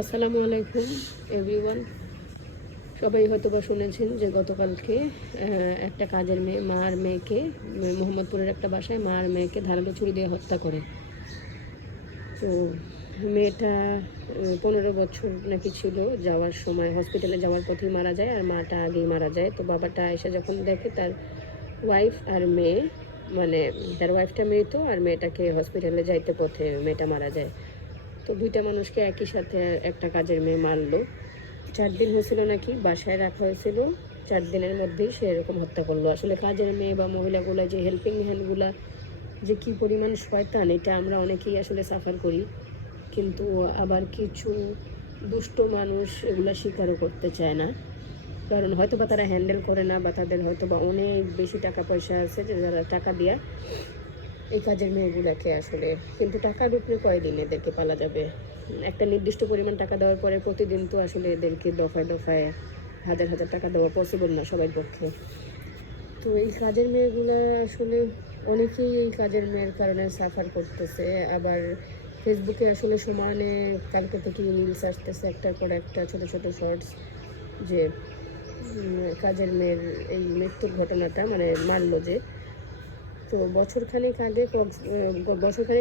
আসসালামু আলাইকুম এভরিওয়ান। সবাই হয়তো বা শুনেছেন যে গতকালকে একটা কাজের মেয়ে মা আর মেয়েকে মোহাম্মদপুরের একটা বাসায় মা আর মেয়েকে ধারালো ছুরি দিয়ে হত্যা করে। তো মেয়েটা 15 বছর নাকি ছিল, যাওয়ার সময় হসপিটালে যাওয়ার পথেই মারা যায়, আর মাটা আগেই মারা যায়। তো বাবাটা এসে যখন দেখে তার ওয়াইফ আর মেয়ে, মানে তার ওয়াইফটা মৃত আর মেয়েটাকে হসপিটালে যাইতে পথে মেয়েটা মারা যায়। তো দুইটা মানুষকে একই সাথে একটা কাজের মেয়ে মারলো। 4 দিন হয়েছিল নাকি বাসায় রাখা হয়েছিল, 4 দিনের মধ্যেই সে এরকম হত্যা করলো। আসলে কাজের মেয়ে বা মহিলাগুলা যে হেল্পিং হ্যান্ডগুলা যে কী পরিমাণ শয়তান, এটা আমরা অনেকেই আসলে সাফার করি, কিন্তু আবার কিছু দুষ্ট মানুষ এগুলা স্বীকারও করতে চায় না। কারণ হয়তো বা তারা হ্যান্ডেল করে না, বা তাদের হয়তো বা অনেক বেশি টাকা পয়সা আছে যে যারা টাকা দিয়া এই কাজের মেয়েগুলাকে আসলে, কিন্তু টাকার উপরে কয়দিন এদেরকে পালা যাবে? একটা নির্দিষ্ট পরিমাণ টাকা দেওয়ার পরে প্রতিদিন তো আসলে এদেরকে দফায় দফায় হাজার হাজার টাকা দেওয়া পসিবল না সবার পক্ষে। তো এই কাজের মেয়েগুলা আসলে অনেকেই এই কাজের মেয়ের কারণে সাফার করতেছে। আবার ফেসবুকে আসলে সমানে কালকে থেকে রিলস আসতেছে একটার পর একটা, ছোট ছোট শর্টস, যে কাজের মেয়ের এই মৃত্যুর ঘটনাটা, মানে মারলো যে। তো বছরখানেক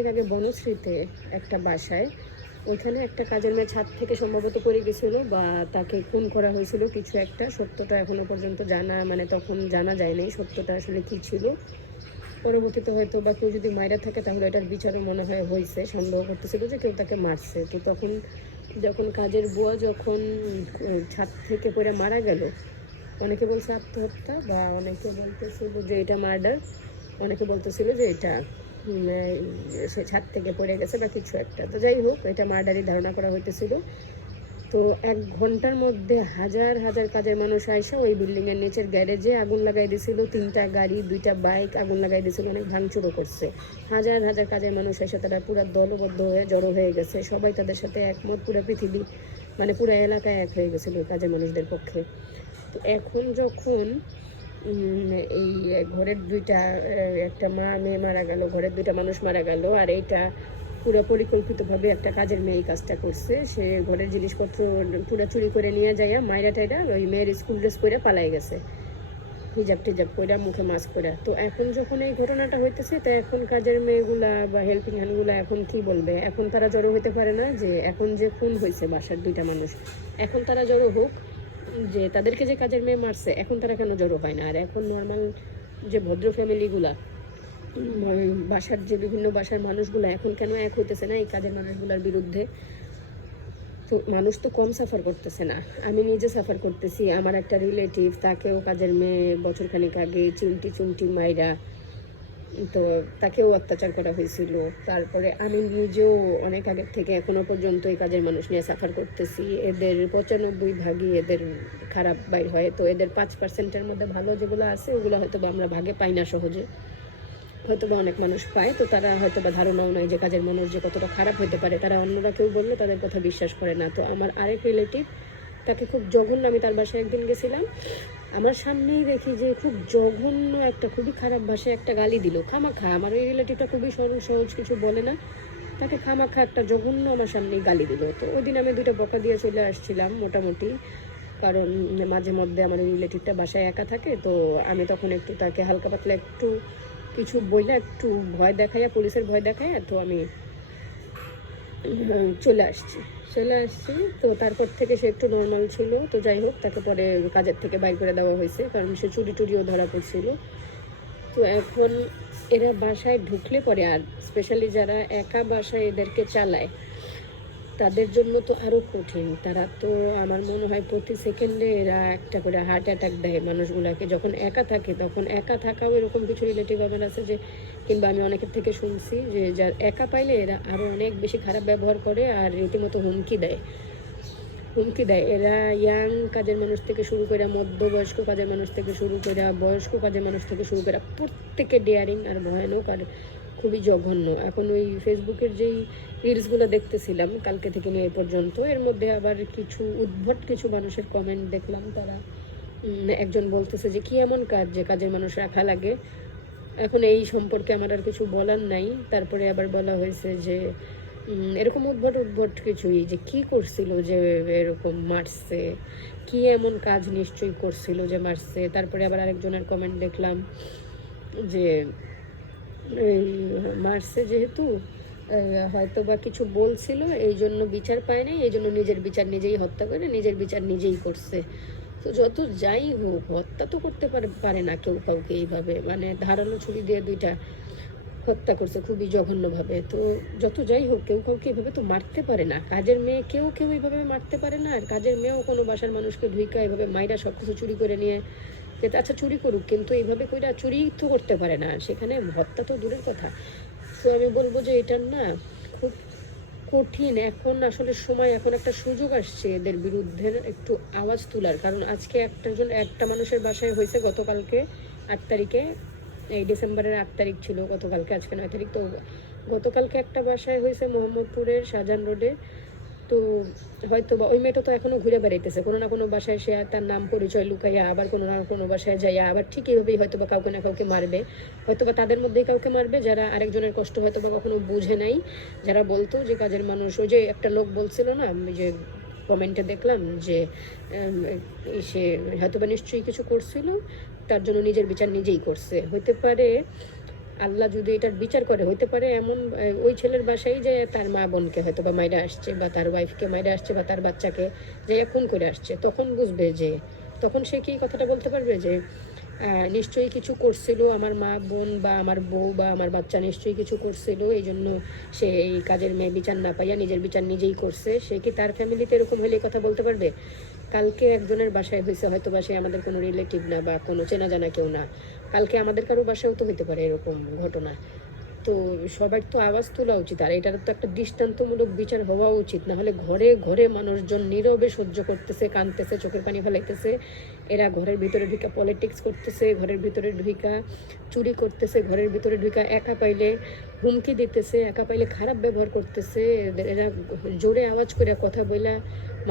আগে বনশ্রীতে একটা বাসায়, ওইখানে একটা কাজের মেয়ে ছাদ থেকে সম্ভবত পড়ে গেছিলো, বা তাকে খুন করা হয়েছিল কিছু একটা। সত্যটা এখনও পর্যন্ত মানে তখন জানা যায়নি সত্যটা আসলে কী ছিল। পরবর্তীতে হয়তো বা কেউ যদি মাইরা থাকে তাহলে এটার বিচারও মনে হয় হয়েছে, সন্দেহ করতেছিল যে কেউ তাকে মারছে। তো তখন যখন কাজের বুয়া যখন ছাদ থেকে পড়ে মারা গেল, অনেকে বলছে আত্মহত্যা, বা অনেকে বলতেছিল যে এটা মার্ডার, অনেকে বলতেছিল যে এটা সে ছাদ থেকে পড়ে গেছে বা কিছু একটা। তো যাই হোক, এটা মার্ডারই ধারণা করা হইতেছিল। তো 1 ঘন্টার মধ্যে হাজার হাজার কাজের মানুষ আইসা ওই বিল্ডিংয়ের নিচের গ্যারেজে আগুন লাগাই দিয়েছিল। 3টা গাড়ি, 2টা বাইক আগুন লাগাই দিয়েছিল, অনেক ভাঙচুরও করছে। হাজার হাজার কাজের মানুষ এসে তারা পুরো দলবদ্ধ হয়ে জড়ো হয়ে গেছে, সবাই তাদের সাথে একমত, পুরো পৃথিবী মানে পুরো এলাকায় এক হয়ে গেছিলো কাজের মানুষদের পক্ষে। তো এখন যখন এই ঘরের একটা মা মেয়ে মারা গেল, ঘরের 2টা মানুষ মারা গেল, আর এইটা পুরো পরিকল্পিতভাবে একটা কাজের মেয়ে এই কাজটা করছে। সে ঘরের জিনিসপত্র পুরো চুরি করে নিয়ে যায়, মাইরা টাইরা ওই মেয়ের স্কুল ড্রেস করে পালাই গেছে, হিজাব টিজাব করে, মুখে মাস্ক করে। তো এখন যখন এই ঘটনাটা হইতেছে, তো এখন কাজের মেয়েগুলা বা হেল্পিং হ্যান্ডগুলা এখন কি বলবে? এখন তারা জড়ো হতে পারে না যে এখন যে খুন হয়েছে বাসার 2টা মানুষ, এখন তারা জড়ো হোক যে তাদেরকে যে কাজের মেয়ে মারছে, এখন তারা কেন জড়ো হয় না? আর এখন নর্মাল যে ভদ্র ফ্যামিলিগুলা, বাসার যে বিভিন্ন বাসার মানুষগুলো এখন কেন এক হইতেছে না এই কাজের মানুষগুলোর বিরুদ্ধে? তো মানুষ তো কম সাফার করতেছে না, আমি নিজে সাফার করতেছি। আমার একটা রিলেটিভ, তাকেও কাজের মেয়ে বছরখানেক আগে চুমটি চুমটি মাইরা, তো তাকেও অত্যাচার করা হয়েছিল। তারপরে আমি নিজেও অনেক আগের থেকে এখনো পর্যন্ত এই কাজের মানুষ নিয়ে সাফার করতেছি। এদের 95 ভাগই এদের খারাপ বাইর হয়। তো এদের 5%-এর মধ্যে ভালো যেগুলো আছে ওগুলো হয়তো বা আমরা ভাগে পাই না সহজে, হয়তো বা অনেক মানুষ পায়। তো তারা হয়তো বা ধারণাও নয় যে কাজের মানুষ যে কতটা খারাপ হতে পারে। তারা অন্যরা কেউ বললে তাদের কথা বিশ্বাস করে না। তো আমার আরেক রিলেটিভ, তাকে খুব জঘন্য, আমি তার বাসায় একদিন গেছিলাম, আমার সামনেই দেখি যে খুব জঘন্য একটা, খুবই খারাপ ভাষায় একটা গালি দিল খামাখা। আমার ওই রিলেটিভটা খুবই সরল সহজ, কিছু বলে না, তাকে খামাখা একটা জঘন্য আমার সামনেই গালি দিল। তো ওই দিন আমি 2টা বকা দিয়ে চলে আসছিলাম মোটামুটি, কারণ মাঝে মধ্যে আমার রিলেটিভটা বাসায় একা থাকে। তো আমি তখন একটু তাকে হালকা পাতলা একটু কিছু বইলা, একটু ভয় দেখাইয়া, পুলিশের ভয় দেখাইয়া, তো আমি চলে আসছি। তো তারপর থেকে সে একটু নর্মাল ছিল। তো যাই হোক, তাকে পরে কাজের থেকে বাইর করে দেওয়া হয়েছে, কারণ সে চুরি টুরিও ধরা পড়ছিল। তো এখন এরা বাসায় ঢুকলে পরে, আর স্পেশালি যারা একা বাসায় এদেরকে চালায়, তাদের জন্য তো আরও কঠিন। তারা তো, আমার মনে হয় প্রতি সেকেন্ডে এরা একটা করে হার্ট অ্যাটাক দেয় মানুষগুলোকে যখন একা থাকে। তখন একা থাকাও, এরকম কিছু রিলেটিভ আমার আছে যে, কিংবা আমি অনেকের থেকে শুনছি যে যার একা পাইলে এরা আরও অনেক বেশি খারাপ ব্যবহার করে, আর রীতিমতো হুমকি দেয় এরা। ইয়াং কাজের মানুষ থেকে শুরু করে, মধ্যবয়স্ক কাজের মানুষ থেকে শুরু করে, বয়স্ক কাজের মানুষ থেকে শুরু করে, প্রত্যেকে ডেয়ারিং আর ভয়ানক আর খুবই জঘন্য। এখন ওই ফেসবুকের যেই রিলসগুলো দেখতেছিলাম কালকে থেকে নিয়ে এ পর্যন্ত, এর মধ্যে আবার কিছু উদ্ভট কিছু মানুষের কমেন্ট দেখলাম। তারা একজন বলতেছে যে কি এমন কাজ যে কাজের মানুষ রাখা লাগে। এখন এই সম্পর্কে আমার আর কিছু বলার নাই। তারপরে আবার বলা হয়েছে যে এরকম উদ্ভট উদ্ভট কিছুই, যে কি করছিল যে এরকম মারছে, কি এমন কাজ নিশ্চয়ই করছিল যে মারছে। তারপরে আবার আরেকজনের কমেন্ট দেখলাম যে এই মারছে যেহেতু হয়তো বা কিছু বলছিল, এই জন্য বিচার পায় নাই, এই জন্য নিজের বিচার নিজেই হত্যা করে নিজের বিচার নিজেই করছে। তো যত যাই হোক, হত্যা তো করতে পারে পারে না কেউ কাউকে এইভাবে, মানে ধারালো ছুরি দিয়ে দুইটা হত্যা করছে খুবই জঘন্যভাবে। তো যত যাই হোক, কেউ কাউকে এভাবে তো মারতে পারে না। কাজের মেয়ে কেউ কেউ এইভাবে মারতে পারে না। আর কাজের মেয়েও কোনো বাসার মানুষকে ঢুইকা এভাবে মাইরা সব কিছু চুরি করে নিয়ে যেটা, আচ্ছা চুরি করুক, কিন্তু এইভাবে কইরা চুরি তো করতে পারে না, সেখানে হত্যা তো দূরের কথা। তো আমি বলবো যে এটার না খুব কঠিন এখন আসলে সময়, এখন একটা সুযোগ আসছে এদের বিরুদ্ধে একটু আওয়াজ তোলার। কারণ আজকে একটা মানুষের বাসায় হয়েছে গতকালকে 8 তারিখে, এই ডিসেম্বরের 8 তারিখ ছিল গতকালকে, আজকে 9 তারিখ। তো গতকালকে একটা বাসায় হয়েছে মোহাম্মদপুরের শাহজাহান রোডে। তো হয়তো বা ওই মেয়েটা তো এখনো ঘুরে বেড়াইতেছে, কোনো না কোনো বাসায় সে তার নাম পরিচয় লুকাইয়া আবার কোনো না কোনো বাসায় যাইয়া আবার ঠিক এইভাবেই হয়তো বা কাউকে না কাউকে মারবে। হয়তো বা তাদের মধ্যেই কাউকে মারবে যারা আরেকজনের কষ্ট হয়তো বা কখনো বুঝে নাই, যারা বলতো যে কাজের মানুষ। ওই যে একটা লোক বলছিল না, আমি যে কমেন্টে দেখলাম যে সে হয়তো বা নিশ্চয়ই কিছু করছিল, তার জন্য নিজের বিচার নিজেই করছে। হইতে পারে আল্লাহ যদি এটার বিচার করে, হইতে পারে এমন ওই ছেলের বাসায় যে তার মা বোনকে হয়তো বা মাইরা আসছে, বা তার ওয়াইফকে মাইরা আসছে, বা তার বাচ্চাকে যে খুন করে আসছে, তখন বুঝবে যে, তখন সে কি কথাটা বলতে পারবে যে নিশ্চয়ই কিছু করছিল আমার মা বোন, বা আমার বউ, বা আমার বাচ্চা নিশ্চয়ই কিছু করছিল, এই জন্য সে এই কাজের মেয়ে বিচার না পাইয়া নিজের বিচার নিজেই করছে। সে কি তার ফ্যামিলিতে এরকম হলে কথা বলতে পারবে? কালকে একজনের বাসায় হয়েছে, হয়তো বা সে আমাদের কোনো রিলেটিভ না বা কোনো চেনা জানা কেউ না, কালকে আমাদের কারো বাসায়ও তো হইতে পারে এরকম ঘটনা। তো সবার তো আওয়াজ তোলা উচিত, আর এটার তো একটা দৃষ্টান্তমূলক বিচার হওয়া উচিত। না হলে ঘরে ঘরে মানুষজন নীরবে সহ্য করতেছে, কাঁদতেছে, চোখের পানি ফেলাইতেছে। এরা ঘরের ভিতরে ঢুকা পলিটিক্স করতেছে, ঘরের ভিতরে ঢুকা চুরি করতেছে, ঘরের ভিতরে ঢুকা একা পাইলে হুমকি দিতেছে, একা পাইলে খারাপ ব্যবহার করতেছে। এরা জোরে আওয়াজ করে কথা বইলা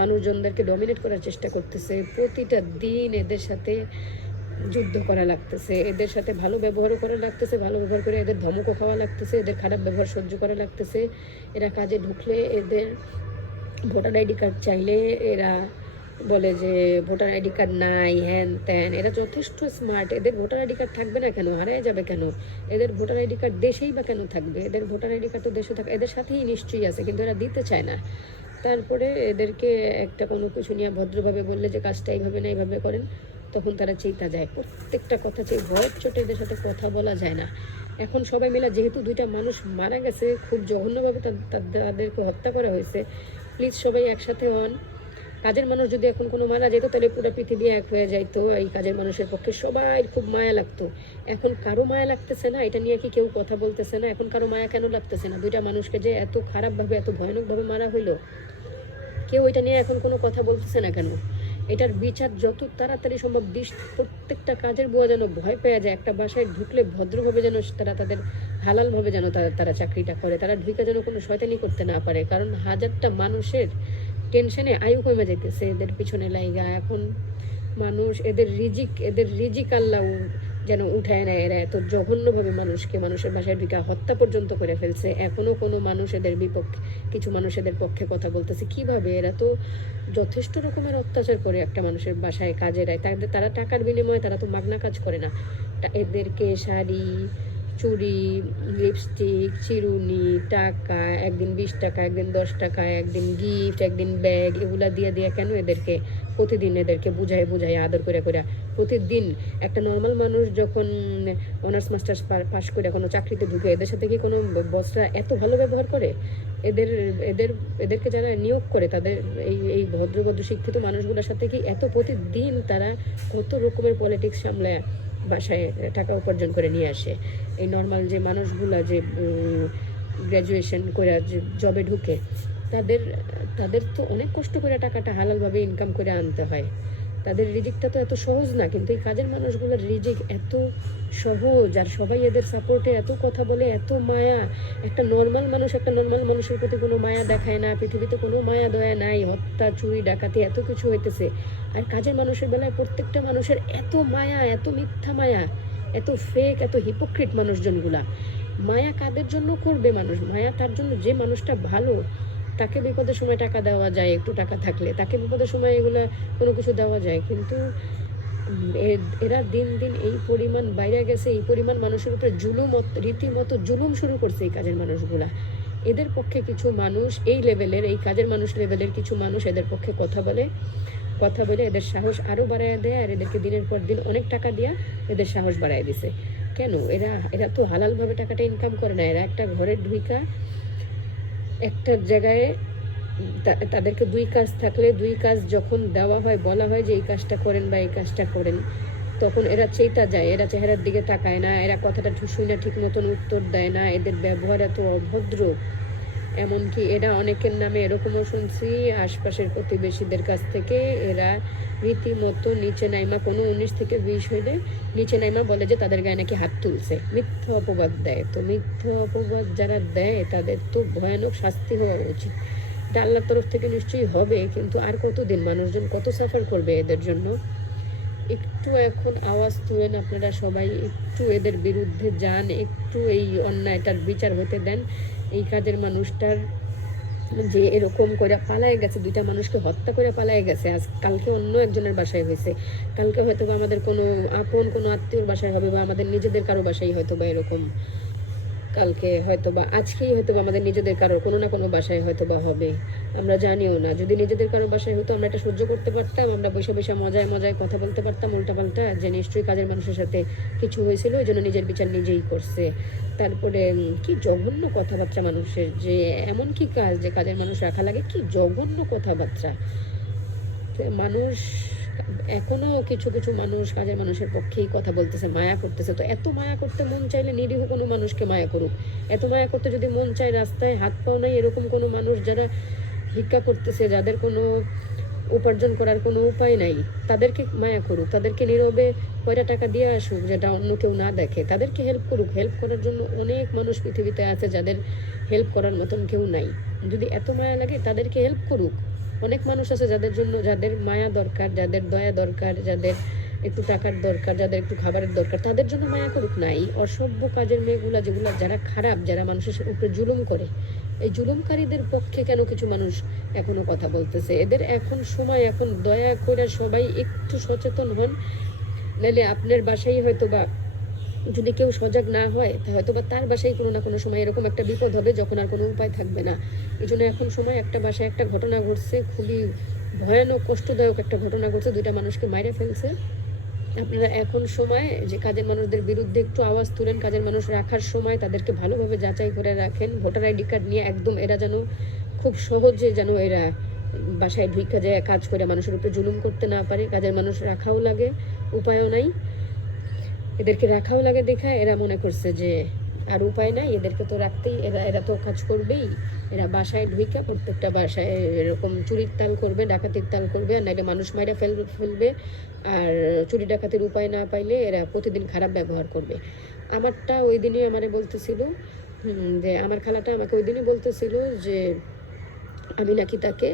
মানুষজনদেরকে ডমিনেট করার চেষ্টা করতেছে। প্রতিটা দিন এদের সাথে যুদ্ধ করা লাগতেছে, এদের সাথে ভালো ব্যবহারও করা লাগতেছে, ভালো ব্যবহার করে এদের ধমকও খাওয়া লাগতেছে, এদের খারাপ ব্যবহার সহ্য করা লাগতেছে। এরা কাজে ঢুকলে এদের ভোটার আইডি কার্ড চাইলে এরা বলে যে ভোটার আইডি কার্ড নাই, হ্যান ত্যান। এরা যথেষ্ট স্মার্ট, এদের ভোটার আইডি কার্ড থাকবে না কেন, হারায় যাবে কেন? এদের ভোটার আইডি কার্ড দেশেই বা কেন থাকবে? এদের ভোটার আইডি কার্ড তো দেশে থাকে, এদের সাথেই নিশ্চয়ই আছে, কিন্তু এরা দিতে চায় না। তারপরে এদেরকে একটা কোনো কিছু নিয়ে ভদ্রভাবে বললে যে কাজটা এইভাবে না এইভাবে করেন, তখন তারা চেতা যায়। প্রত্যেকটা কথা চেয়ে ভয়ের চোটে এদের সাথে কথা বলা যায় না। এখন সবাই মিলে, যেহেতু দুইটা মানুষ মারা গেছে, খুব জঘন্যভাবে তাদেরকে হত্যা করা হয়েছে, প্লিজ সবাই একসাথে হন। কাজের মানুষ যদি এখন কোনো মারা যেত, তাহলে পুরো পৃথিবী এক হয়ে যাইতো। এই কাজের মানুষের পক্ষে সবাই খুব মায়া লাগতো। এখন কারো মায়া লাগতেছে না, এটা নিয়ে কি কেউ কথা বলতেছে না? এখন কারো মায়া কেন লাগতেছে না? দুইটা মানুষকে যে এত খারাপভাবে, এত ভয়ানকভাবে মারা হইলো, কেউ এটা নিয়ে এখন কোনো কথা বলতেছে না কেন? এটার বিচার যত তাড়াতাড়ি সম্ভব প্রত্যেকটা কাজের বুয়া যেন ভয় পেয়ে যায়। একটা বাসায় ঢুকলে ভদ্রভাবে যেন তারা তাদের হালালভাবে যেন তারা চাকরিটা করে, তারা ঢুকে যেন কোনো শয়তানি করতে না পারে। কারণ হাজারটা মানুষের টেনশনে আয়ু কমে যাইতেছে এদের পিছনে লাইগা। এখন মানুষ, এদের রিজিক আল্লাহ যেন উঠায় নেয়। এরা এত জঘন্যভাবে মানুষকে মানুষের বাসায় ঢুকে হত্যা পর্যন্ত করে ফেলছে। এখনও কোনো মানুষ এদের বিপক্ষে, কিছু মানুষ এদের পক্ষে কথা বলতেছে। কিভাবে? এরা তো যথেষ্ট রকমের অত্যাচার করে একটা মানুষের বাসায় কাজের। তারা টাকার বিনিময়ে, তারা তো মাগনা কাজ করে না। এদেরকে শাড়ি, চুড়ি, লিপস্টিক, চিরুনি, টাকা, একদিন 20 টাকা, একদিন 10 টাকা, একদিন গিফট, একদিন ব্যাগ, এগুলা দিয়ে দিয়ে কেন এদেরকে প্রতিদিন এদেরকে বুঝাই বুঝাই আদর করে করে প্রতিদিন। একটা নর্মাল মানুষ যখন অনার্স মাস্টার্স পাস করে কোনো চাকরিতে ঢুকে, এদের সাথে কি কোনো বসরা এত ভালো ব্যবহার করে? এদের এদের এদেরকে যারা নিয়োগ করে, তাদের এই ভদ্র শিক্ষিত মানুষগুলোর সাথে কি এত প্রতিদিন তারা কত রকমের পলিটিক্স সামলায় বাসায় টাকা উপার্জন করে নিয়ে আসে? এই নর্মাল যে মানুষগুলা যে গ্র্যাজুয়েশন করে যে জবে ঢুকে, তাদের তাদের তো অনেক কষ্ট করে টাকাটা হালালভাবে ইনকাম করে আনতে হয়। তাদের রিজিকটা তো এত সহজ না, কিন্তু এই কাজের মানুষগুলোর রিজিক এত সহজ। আর সবাই এদের সাপোর্টে এত কথা বলে, এত মায়া। একটা নর্মাল মানুষের প্রতি কোনো মায়া দেখায় না, পৃথিবীতে কোনো মায়া দয়া নাই। হত্যা, চুরি, ডাকাতি এত কিছু হইতেছে, আর কাজের মানুষের বেলায় প্রত্যেকটা মানুষের এত মায়া, এত মিথ্যা মায়া, এত ফেক, এত হিপোক্রিট মানুষজনগুলা। মায়া কাদের জন্য করবে মানুষ? মায়া তার জন্য যে মানুষটা ভালো, তাকে বিপদের সময় টাকা দেওয়া যায়, একটু টাকা থাকলে তাকে বিপদের সময় এগুলা কোনো কিছু দেওয়া যায়। কিন্তু এরা দিন দিন এই পরিমাণ বাইরে গেছে, এই পরিমাণ মানুষের উপরে জুলুম, রীতিমতো জুলুম শুরু করছে এই কাজের মানুষগুলা। এদের পক্ষে কিছু মানুষ এই লেভেলের, এই কাজের মানুষ লেভেলের কিছু মানুষ এদের পক্ষে কথা বলে এদের সাহস আরও বাড়ায় দেয়, আর এদেরকে দিনের পর দিন অনেক টাকা দিয়া এদের সাহস বাড়ায় দিছে। কেন? এরা তো হালালভাবে টাকাটা ইনকাম করে না। এরা একটা ঘরে ঢুইকা একটা জায়গায় তাদেরকে দুই কাজ থাকলে, দুই কাজ যখন দেওয়া হয়, বলা হয় যে এই কাজটা করেন বা এই কাজটা করেন, তখন এরা চেতা যায়, এরা চেহারার দিকে তাকায় না, এরা কথাটা ঠুসুই না, ঠিক মতন উত্তর দেয় না, এদের ব্যবহার এত অভদ্র। এমনকি এরা অনেকের নামে এরকমও শুনছি আশপাশের প্রতিবেশীদের কাছ থেকে, এরা রীতিমতো নিচে নাইমা কোনো 19 থেকে 20 হইলে নিচে নাইমা বলে যে তাদের গায়ে নাকি হাত তুলছে, মিথ্যা অপবাদ দেয়। তো মিথ্যা অপবাদ যারা দেয় তাদের তো ভয়ানক শাস্তি হওয়া উচিত। এটা আল্লাহর তরফ থেকে নিশ্চয়ই হবে, কিন্তু আর কতদিন? মানুষজন কত সাফার করবে এদের জন্য? একটু এখন আওয়াজ তুলেন আপনারা সবাই, একটু এদের বিরুদ্ধে যান, একটু এই অন্যায়টার বিচার হতে দেন। এই কাজের মানুষটার যে এরকম করে পালায় গেছে, দুইটা মানুষকে হত্যা করে পালায় গেছে, আজ কালকে অন্য একজনের বাসায় হয়েছে, কালকে হয়তো বা আমাদের কোনো আপন কোনো আত্মীয়র বাসায় হবে, বা আমাদের নিজেদের কারো বাসায় হয়তো বা এরকম, কালকে হয়তো বা আজকেই হয়তো বা আমাদের নিজেদের কারো কোনো না কোনো বাসায় হয়তো বা হবে, আমরা জানিও না। যদি নিজেদের কারো বাসায় হতো আমরা এটা সহ্য করতে পারতাম, আমরা বসে বসে মজায় মজায় কথা বলতে পারতাম উল্টাপাল্টা, যে নিশ্চয়ই কাজের মানুষের সাথে কিছু হয়েছিল, ওই জন্য নিজের বিচার নিজেই করছে। তারপরে কি জঘন্য কথাবার্তা মানুষের, যে এমন কি কাজ যে কাজের মানুষ রাখা লাগে, কি জঘন্য কথাবার্তা। মানুষ এখনো কিছু কিছু মানুষ কাজের মানুষের পক্ষেই কথা বলতেছে, মায়া করতেছে। তো এত মায়া করতে মন চাইলে নিরীহ কোনো মানুষকে মায়া করুক। এত মায়া করতে যদি মন চায়, রাস্তায় হাত পাও নাই এরকম কোনো মানুষ যারা ভিক্ষা করতেছে, যাদের কোনো উপার্জন করার কোনো উপায় নাই, তাদেরকে মায়া করুক, তাদেরকে নীরবে কয়টা টাকা দিয়ে আসুক যেটা অন্য কেউ না দেখে, তাদেরকে হেল্প করুক। হেল্প করার জন্য অনেক মানুষ পৃথিবীতে আছে যাদের হেল্প করার মতন কেউ নাই। যদি এত মায়া লাগে তাদেরকে হেল্প করুক। অনেক মানুষ আছে যাদের জন্য, যাদের মায়া দরকার, যাদের দয়া দরকার, যাদের একটু টাকার দরকার, যাদের একটু খাবারের দরকার, তাদের জন্য মায়া করুক না। এই অসভ্য কাজের মেয়েগুলা, যেগুলা যারা খারাপ, যারা মানুষের উপরে জুলুম করে, এই জুলুমকারীদের পক্ষে কেন কিছু মানুষ এখনো কথা বলতেছে? এদের এখন সময়, এখন দয়া করে সবাই একটু সচেতন হন। নাহলে আপনার বাসায় হয়তো বা যদি কেউ সজাগ না হয়, তা হয়তো বা তার বাসায় কোনো না কোনো সময় এরকম একটা বিপদ হবে যখন আর কোনো উপায় থাকবে না। এই জন্য এখন সময়, একটা বাসায় একটা ঘটনা ঘটছে, খুবই ভয়ানক কষ্টদায়ক একটা ঘটনা ঘটছে, দুইটা মানুষকে মাইরে ফেলছে। আপনারা এখন সময় যে কাজের মানুষদের বিরুদ্ধে একটু আওয়াজ তুলেন, কাজের মানুষ রাখার সময় তাদেরকে ভালোভাবে যাচাই করে রাখেন, ভোটার আইডি কার্ড নিয়ে একদম, এরা যেন খুব সহজে যেন এরা বাসায় ঢুইকা যায় কাজ করে মানুষের উপরে জুলুম করতে না পারে। কাজের মানুষ রাখাও লাগে, উপায়ও নাই, এদেরকে রাখাও লাগে দেখা এরা মনে করছে যে আর উপায় নাই, এদেরকে তো রাখতেই, এরা তো কাজ করবেই। এরা বাসায় ঢুইকা প্রত্যেকটা বাসায় এরকম চুরির তাল করবে, ডাকাতির তাল করবে, আর নাইলে মানুষ মাইরা ফেলবে। আর চুরি ডাকাতির উপায় না পাইলে এরা প্রতিদিন খারাপ ব্যবহার করবে। আমারটা ওই দিনই আমারে বলতেছিল, যে আমার খালাটা আমাকে ওই দিনই বলতেছিল যে আমি নাকি তাকে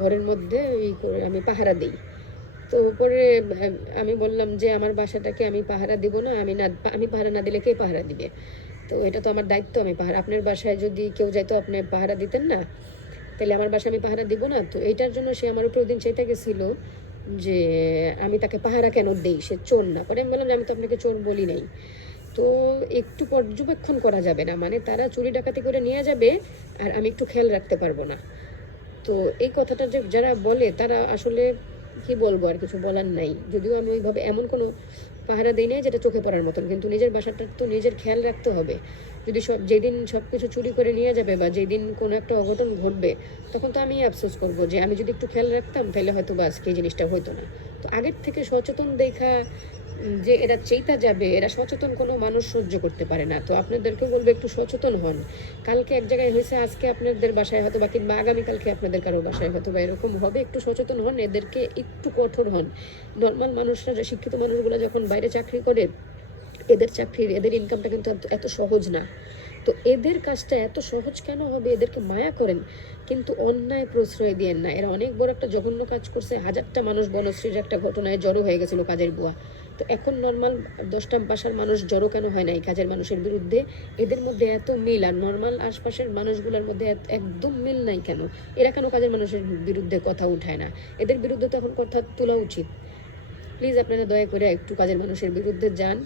ঘরের মধ্যে করে আমি পাহারা দিই। তো পরে আমি বললাম যে আমার বাসাটাকে আমি পাহারা দিব না, আমি পাহারা না দিলে কে পাহারা দিবে? তো এটা তো আমার দায়িত্ব, আমি পাহারা, আপনার বাসায় যদি কেউ যাইতো আপনি পাহারা দিতেন না, তাহলে আমার বাসায় আমি পাহারা দিব না? তো এইটার জন্য সে আমার উপরে ওদিন চাইতে গেছিল যে আমি তাকে পাহারা কেন দেই, সে চোর না? পরে আমি বললাম যে আমি তো আপনাকে চোর বলি নাই। তো একটু পর্যবেক্ষণ করা যাবে না, মানে তারা চুরি ডাকাতি করে নিয়ে যাবে আর আমি একটু খেয়াল রাখতে পারবো না? তো এই কথাটা যে যারা বলে তারা আসলে কি বলবো, আর কিছু বলার নাই। যদিও আমি ওইভাবে এমন কোনো পাহারা দিই নাই যেটা চোখে পড়ার মতন, কিন্তু নিজের বাসাটার তো নিজের খেয়াল রাখতে হবে। যদি যেদিন সব কিছু চুরি করে নিয়ে যাবে বা যেদিন কোনো একটা অঘটন ঘটবে, তখন তো আমি আফসোস করব যে আমি যদি একটু খেয়াল রাখতাম তাহলে হয়তো বা আজকে এই জিনিসটা হতো না। তো আগের থেকে সচেতন দেখা, যে এরা চেইতা যাবে, এরা সচেতন কোনো মানুষ সহ্য করতে পারে না। তো আপনাদেরকেও বলবো একটু সচেতন হন। কালকে এক জায়গায় হয়েছে, আজকে আপনাদের বাসায় হয়তো বা, কিংবা আগামীকালকে আপনাদের কারো বাসায় হয়তো বা এরকম হবে। একটু সচেতন হন, এদেরকে একটু কঠোর হন। নর্মাল মানুষরা, শিক্ষিত মানুষগুলো যখন বাইরে চাকরি করে, এদের ইনকামটা কিন্তু এত সহজ না। তো এদের কাজটা এত সহজ কেন হবে? এদেরকে মায়া করেন, কিন্তু অন্যায় প্রশ্রয় দিয়েন না। এরা অনেক বড় একটা জঘন্য কাজ করছে। 1000টা মানুষ বনশ্রীর একটা ঘটনায় জড়ো হয়ে গেছিল কাজের বুয়া, তো এখন নর্মাল 10টা বাসার মানুষ জড়ো কেন হয় না এই কাজের মানুষের বিরুদ্ধে? এদের মধ্যে এত মিল, আর নর্মাল আশপাশের মানুষগুলোর মধ্যে একদম মিল নাই কেন? এরা কেন কাজের মানুষের বিরুদ্ধে কথা উঠায় না? এদের বিরুদ্ধে তো এখন কথা তোলা উচিত। প্লিজ আপনারা দয়া করে একটু কাজের মানুষের বিরুদ্ধে যান,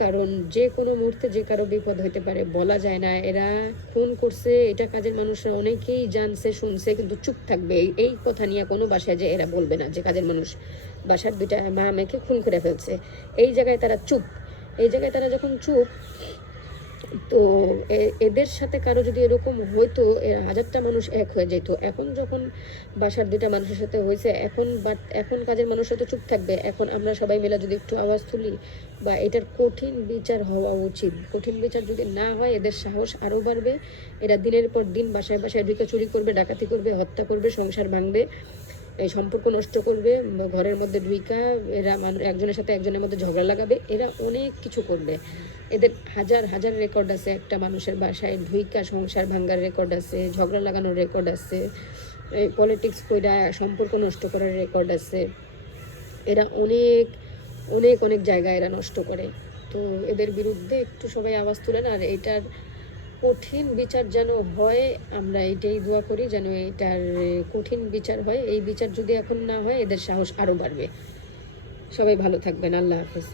কারণ যে কোনো মুহূর্তে যে কারো বিপদ হতে পারে, বলা যায় না। এরা খুন করছে এটা কাজের মানুষরা অনেকেই জানছে, শুনছে, কিন্তু চুপ থাকবে। এই কথা নিয়ে কোনো বাসায় যে এরা বলবে না যে কাজের মানুষ বাসার 2টা মা মেয়েকে খুন করে ফেলছে। এই জায়গায় তারা চুপ। এই জায়গায় তারা যখন চুপ, তো এদের সাথে কারো যদি এরকম হইতো, 1000টা মানুষ এক হয়ে যেত। এখন যখন বাসার 2টা মানুষের সাথে হয়েছে, এখন কাজের মানুষরা তো চুপ থাকবে। এখন আমরা সবাই মিলে যদি একটু আওয়াজ তুলি, বা এটার কঠিন বিচার হওয়া উচিত। কঠিন বিচার যদি না হয়, এদের সাহস আরও বাড়বে। এরা দিনের পর দিন বাসায় বাসায় ঢুকে চুরি করবে, ডাকাতি করবে, হত্যা করবে, সংসার ভাঙবে, এই সম্পর্ক নষ্ট করবে, ঘরের মধ্যে ঢুইকা এরা একজনের সাথে একজনের মধ্যে ঝগড়া লাগাবে। এরা অনেক কিছু করবে। এদের হাজার হাজার রেকর্ড আছে। একটা মানুষের বাসায় ঢুইকা সংসার ভাঙ্গার রেকর্ড আছে, ঝগড়া লাগানোর রেকর্ড আছে, পলিটিক্স কইরা সম্পর্ক নষ্ট করার রেকর্ড আছে। এরা অনেক অনেক অনেক জায়গায় এরা নষ্ট করে। তো এদের বিরুদ্ধে একটু সবাই আওয়াজ তুলেন, আর এটার কঠিন বিচার যেন হয়। আমরা এটাই দোয়া করি, যেন এটার কঠিন বিচার হয়। এই বিচার যদি এখন না হয়, এদের সাহস আরও বাড়বে। সবাই ভালো থাকবেন। আল্লাহ হাফেজ।